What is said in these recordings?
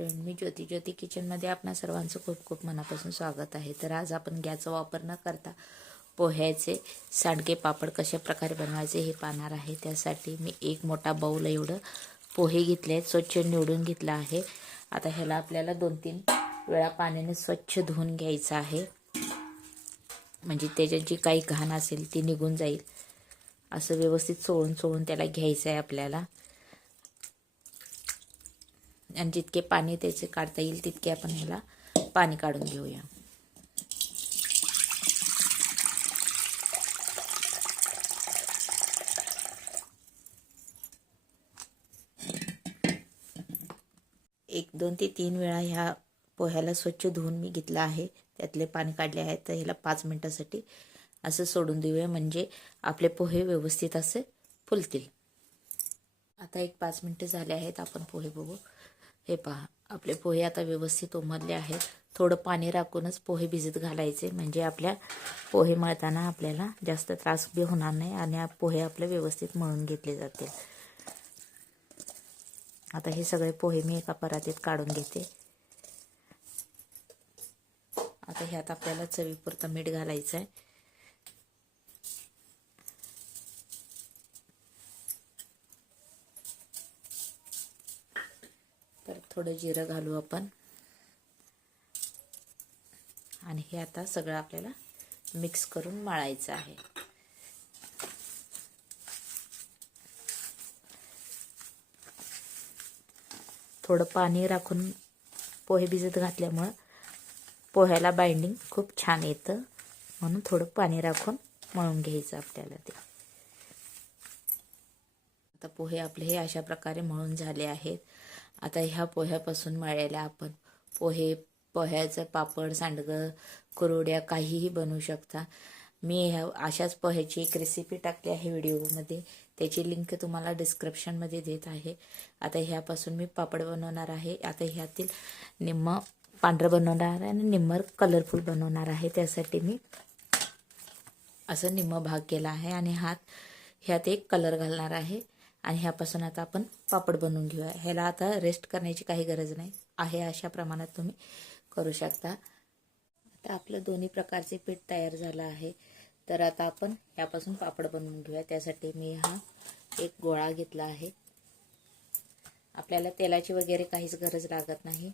Friend, मी ज्योती किचनमध्ये आपणा सर्वांचं खूप खूप मनापासून स्वागत आहे। तर आज आपण गॅसचा वापर न करता पोह्याचे सांडगे पापड कशा प्रकारे बनवायचे हे पाहणार आहे। त्यासाठी मी एक मोठा बाउल एवढं पोहे घेतले आहेत, स्वच्छ निवडून घेतला आहे। आता ह्याला आपल्याला 2-3 वेळा पाण्याने स्वच्छ धुवून घ्यायचं आहे, म्हणजे त्याच्यात जी काही घाण असेल ती निघून जाईल। असं व्यवस्थित चोळून त्याला घ्यायचं आहे आपल्याला, आणि जितके पाणी त्याचे काढता येईल तितके आपण ह्याला पाणी काढून घेऊया। एक 2 ते 3 वेळा ह्या पोह्याला स्वच्छ धुवून मी घेतला आहे, त्यातले पाणी काढले आहे। तर ह्याला 5 मिनिटासाठी असं सोडून देऊया, म्हणजे आपले पोहे व्यवस्थित असे फुलतील। आता एक 5 मिनिटे झाले आहेत, आपण पोहे बघू। हे पहा, आपले पोहे आता व्यवस्थित उमरले आहेत। थोडं पाणी राखूनच पोहे भिजत घालायचे, म्हणजे आपल्या पोहे मळताना आपल्याला जास्त त्रास बी होणार नाही आणि पोहे आपले व्यवस्थित मळून घेतले जातील। आता हे सगळे पोहे मी एका परातीत काढून घेते। आता ह्यात आपल्याला चवीपुरतं मीठ घालायचं आहे। तर थोडं जिरं घालू आपण, आणि हे आता सगळं आपल्याला मिक्स करून मळायचं आहे। थोडं पाणी राखून पोहे भिजत घातल्यामुळे पोह्याला बाइंडिंग खूप छान येतं, म्हणून थोडं पाणी राखून मळून घ्यायचं आपल्याला ते। आता पोहे आपले हे अशा प्रकारे मळून झाले आहेत। आता ह्या पोह्यापासून मळलेल्या आपण पोह्याचं पापड, सांडगं, कुरवड्या काहीही बनवू शकता। मी अशाच पोह्याची एक रेसिपी टाकली आहे व्हिडिओमध्ये, त्याची लिंक तुम्हाला डिस्क्रिप्शनमध्ये देत आहे। आता ह्यापासून मी पापड बनवणार आहे। आता ह्यातील निम्म पांढरं बनवणार आहे आणि निम्म कलरफुल बनवणार आहे। त्यासाठी मी असं निम्म भाग केला आहे आणि ह्यात एक कलर घालणार आहे, आणि ह्यापासून आता आपण पापड बनवून घेऊया। ह्याला आता रेस्ट करण्याची काही गरज नाही आहे, अशा प्रमाणात तुम्ही करू शकता। आता आपलं दोन्ही प्रकारचे पीठ तयार झालं आहे। तर आता आपण ह्यापासून पापड बनवून घेऊया। त्यासाठी मी हा एक गोळा घेतला आहे। आपल्याला तेलाची वगैरे काहीच गरज लागत नाही।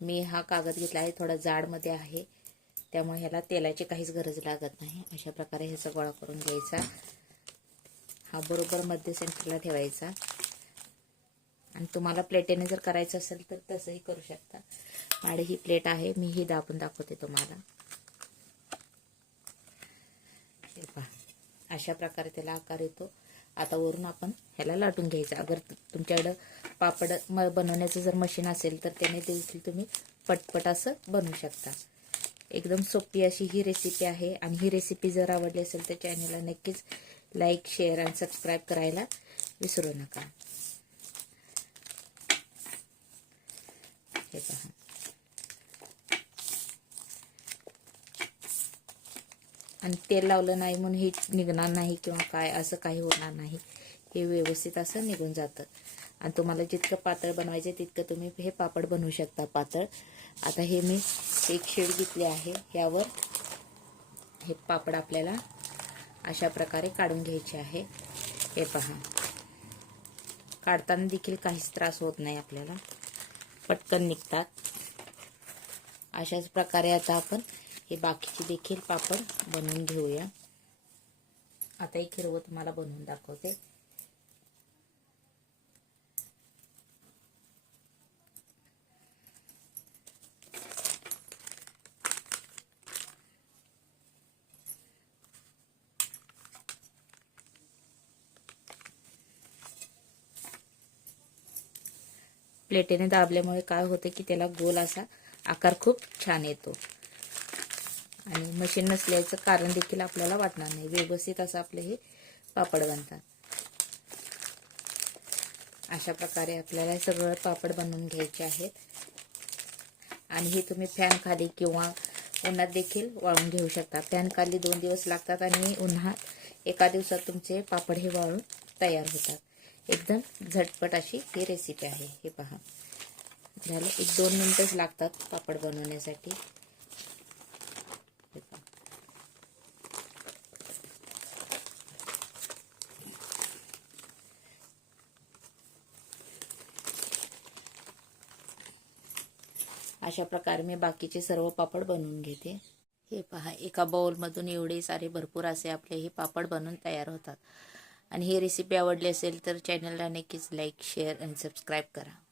मी हा कागद घेतला आहे, थोडा जाडमध्ये आहे, त्यामुळे ह्याला तेलाची काहीच गरज लागत नाही। अशा प्रकारे ह्याचा गोळा करून घ्यायचा। हा बरोबर मध्य सेंटरला ठेवायचा, आणि तुम्हाला प्लेटेने जर करायचं असेल तर तसंही करू शकता। माझी ही प्लेट आहे, मी ही दाबून दाखवते तुम्हाला। हे पहा, अशा प्रकारे त्याला आकार येतो। आता वरून आपण ह्याला लाटून घ्यायचं। अगर तुमच्याकडं पापड बनवण्याचं जर मशीन असेल तर त्याने देखील तुम्ही पटपट असं बनवू शकता। एकदम सोपी अशी ही रेसिपी आहे, आणि ही रेसिपी जर आवडली असेल तर चॅनलला नक्कीच लाईक, शेअर आणि सबस्क्राईब करायला विसरू नका। हे पहा, आणि तेल लावलं नाही म्हणून हे निघणार नाही किंवा काय असं काही होणार नाही, हे व्यवस्थित असं निघून जातं। आणि तुम्हाला जितकं पातळ बनवायचं तितकं तुम्ही हे पापड बनवू शकता पातळ। आता हे मी एक शीट घेतली आहे, यावर हे पापड आपल्याला अशा प्रकारे काढून घ्यायचे आहे। हे पहा, काढताना देखील काहीच त्रास होत नाही, आपल्याला पटकन निघतात। अशाच प्रकारे आता आपण हे बाकीचे देखील पापड बनवून घेऊया। आता एक हिरवं तुम्हाला बनवून दाखवते। प्लेटेने दाबल्यामुळे काय होते की त्याला गोल असा आकार खूप छान येतो, आणि मशीन नसल्याचं कारण देखील आपल्याला वाटणार नाही। व्यवस्थित असं आपले हे पापड बनतात। अशा प्रकारे आपल्याला सगळं पापड बनवून घ्यायचे आहेत, आणि हे तुम्ही फॅन खाली किंवा उन्हात देखील वाळून घेऊ शकता। फॅन खाली 2 दिवस लागतात, आणि उन्हात एका दिवसात तुमचे पापड हे वाळून तयार होतात। एकदम झटपट अशी ही रेसिपी आहे। हे पहा, झालं, 1-2 मिनिटच लागतात पापड बनवण्यासाठी. अशा प्रकारे मी बाकीचे सर्व पापड बनवून घेते. हे पहा, एका बाउलमधून एवढे सारे भरपूर असे आपले हे पापड बनवून तयार होतात. आणि ही रेसिपी आवडली असेल तर चॅनलला नक्कीच लाईक, शेअर आणि सबस्क्राईब करा.